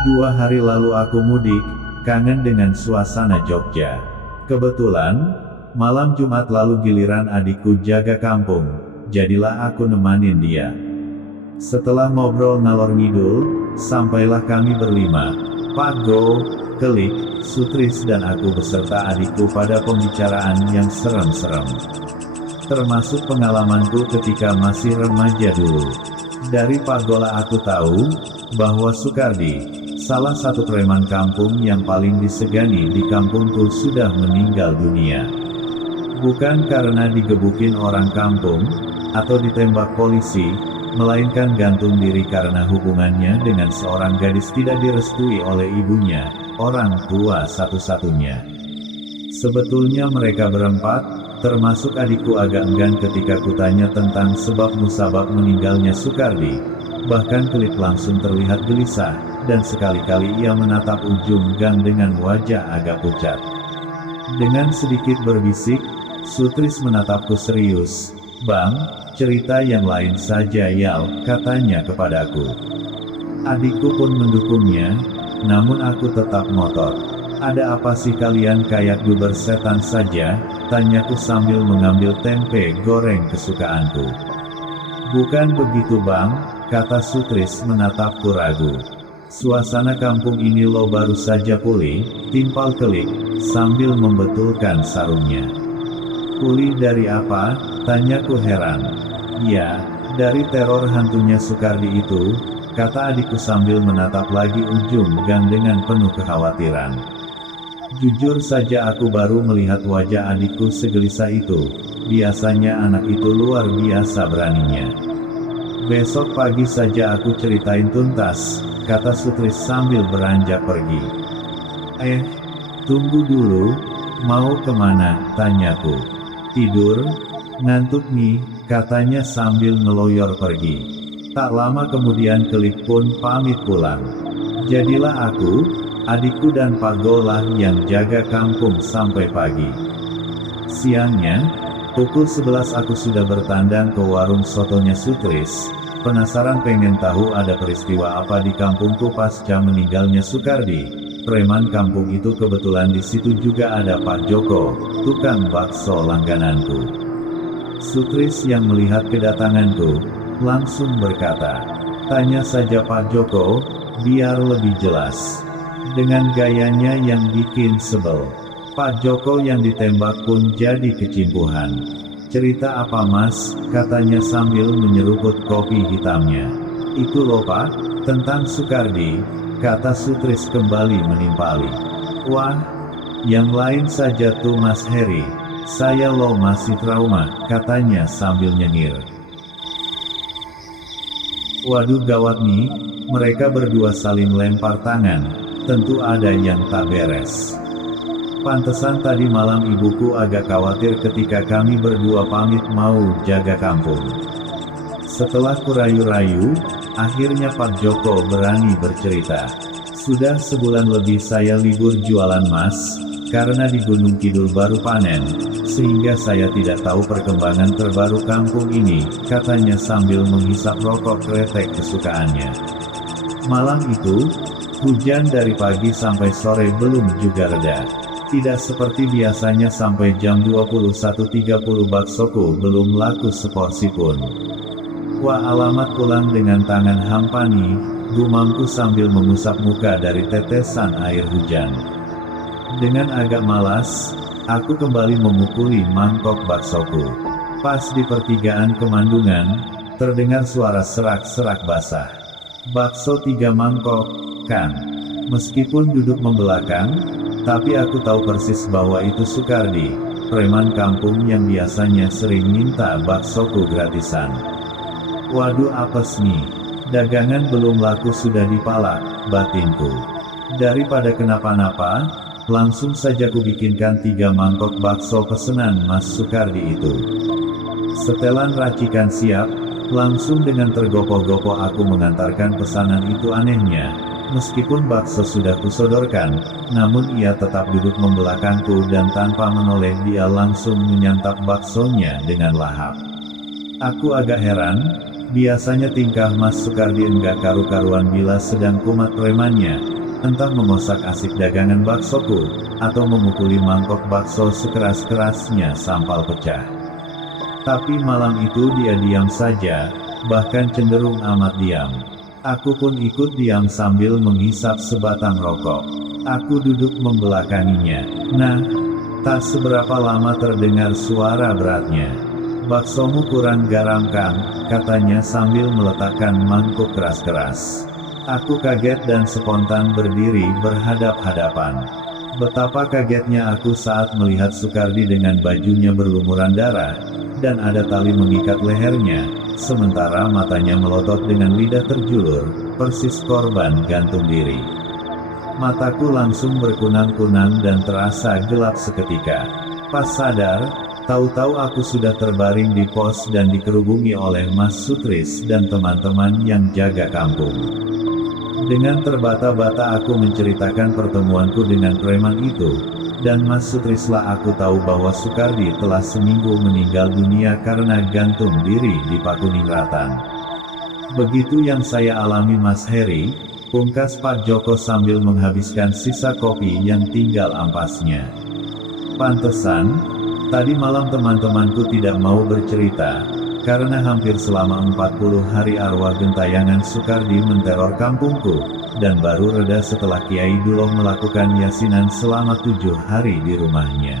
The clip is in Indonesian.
2 hari lalu aku mudik, kangen dengan suasana Jogja. Kebetulan, malam Jumat lalu giliran adikku jaga kampung, jadilah aku nemanin dia. Setelah ngobrol ngalor ngidul, sampailah kami berlima, Pak Go, Kelik, Sutris dan aku beserta adikku pada pembicaraan yang serem-serem. Termasuk pengalamanku ketika masih remaja dulu. Dari Pak Gola aku tahu, bahwa Sukardi, salah satu preman kampung yang paling disegani di kampungku sudah meninggal dunia. Bukan karena digebukin orang kampung, atau ditembak polisi, melainkan gantung diri karena hubungannya dengan seorang gadis tidak direstui oleh ibunya, orang tua satu-satunya. Sebetulnya mereka berempat, termasuk adikku agak enggan ketika kutanya tentang sebab musabab meninggalnya Sukardi. Bahkan Kelik langsung terlihat gelisah, dan sekali-kali ia menatap ujung gang dengan wajah agak pucat. Dengan sedikit berbisik, Sutris menatapku serius. Bang, cerita yang lain saja Yal, katanya kepadaku. Adikku pun mendukungnya, namun aku tetap ngotot. Ada apa sih kalian kayak duber setan saja, tanyaku sambil mengambil tempe goreng kesukaanku. Bukan begitu bang, kata Sutris menatapku ragu. Suasana kampung ini lo baru saja pulih, timpal Kelik, sambil membetulkan sarungnya. Pulih dari apa? Tanyaku heran. Ya, dari teror hantunya Sukardi itu, kata adikku sambil menatap lagi ujung gang dengan penuh kekhawatiran. Jujur saja aku baru melihat wajah adikku segelisah itu, biasanya anak itu luar biasa beraninya. Besok pagi saja aku ceritain tuntas, kata Sutris sambil beranjak pergi. Tunggu dulu, mau kemana, tanyaku. Tidur, ngantuk nih, katanya sambil ngeloyor pergi. Tak lama kemudian Kelik pun pamit pulang. Jadilah aku, adikku dan Pak Golah yang jaga kampung sampai pagi. Siangnya, pukul 11 aku sudah bertandang ke warung sotonya Sutris. Penasaran pengen tahu ada peristiwa apa di kampungku pasca meninggalnya Sukardi. Preman kampung itu kebetulan di situ juga ada Pak Joko, tukang bakso langgananku. Sutris yang melihat kedatanganku, langsung berkata, tanya saja Pak Joko, biar lebih jelas. Dengan gayanya yang bikin sebel, Pak Joko yang ditembak pun jadi kecimpuhan. Cerita apa mas, katanya sambil menyeruput kopi hitamnya. Itu loh pak, tentang Sukardi, kata Sutris kembali menimpali. Wah, yang lain saja tuh mas Heri, saya lo masih trauma, katanya sambil nyengir. Waduh gawat nih, mereka berdua saling lempar tangan, tentu ada yang tak beres. Pantesan tadi malam ibuku agak khawatir ketika kami berdua pamit mau jaga kampung. Setelah kurayu-rayu, akhirnya Pak Joko berani bercerita. Sudah sebulan lebih saya libur jualan mas, karena di Gunung Kidul baru panen, sehingga saya tidak tahu perkembangan terbaru kampung ini, katanya sambil menghisap rokok kretek kesukaannya. Malam itu, hujan dari pagi sampai sore belum juga reda. Tidak seperti biasanya sampai jam 21.30 baksoku belum laku seporsi pun. Wah alamat pulang dengan tangan hampa nih, gumamku sambil mengusap muka dari tetesan air hujan. Dengan agak malas, aku kembali memukuli mangkok baksoku. Pas di pertigaan Kemandungan, terdengar suara serak-serak basah. Bakso 3 mangkok, kan? Meskipun duduk membelakang, tapi aku tahu persis bahwa itu Sukardi, preman kampung yang biasanya sering minta baksoku gratisan. Waduh apes nih, dagangan belum laku sudah dipalak, batinku. Daripada kenapa-napa, langsung saja kubikinkan 3 mangkok bakso pesenan Mas Sukardi itu. Setelan racikan siap, langsung dengan tergopoh-gopoh aku mengantarkan pesanan itu. Anehnya, meskipun bakso sudah kusodorkan, namun ia tetap duduk membelakangku dan tanpa menoleh dia langsung menyantap baksonya dengan lahap. Aku agak heran, biasanya tingkah Mas Sukardi enggak karu-karuan bila sedang kumat premannya, entah memasak asik dagangan baksoku, atau memukuli mangkok bakso sekeras-kerasnya sampal pecah. Tapi malam itu dia diam saja, bahkan cenderung amat diam. Aku pun ikut diam sambil menghisap sebatang rokok. Aku duduk membelakanginya. Nah, tak seberapa lama terdengar suara beratnya. "Baksomu kurang garam kan?" katanya sambil meletakkan mangkuk keras-keras. Aku kaget dan spontan berdiri berhadap-hadapan. Betapa kagetnya aku saat melihat Sukardi dengan bajunya berlumuran darah, dan ada tali mengikat lehernya, sementara matanya melotot dengan lidah terjulur, persis korban gantung diri. Mataku langsung berkunang-kunang dan terasa gelap seketika. Pas sadar, tahu-tahu aku sudah terbaring di pos dan dikerubungi oleh Mas Sutris dan teman-teman yang jaga kampung. Dengan terbata-bata aku menceritakan pertemuanku dengan preman itu, dan Mas Sutrislah aku tahu bahwa Sukardi telah seminggu meninggal dunia karena gantung diri di Pakuningratan. "Begitu yang saya alami Mas Heri," pungkas Pak Joko sambil menghabiskan sisa kopi yang tinggal ampasnya. "Pantesan, tadi malam teman-temanku tidak mau bercerita, karena hampir selama 40 hari arwah gentayangan Sukardi menteror kampungku, dan baru reda setelah Kiai Duloh melakukan yasinan selama 7 hari di rumahnya."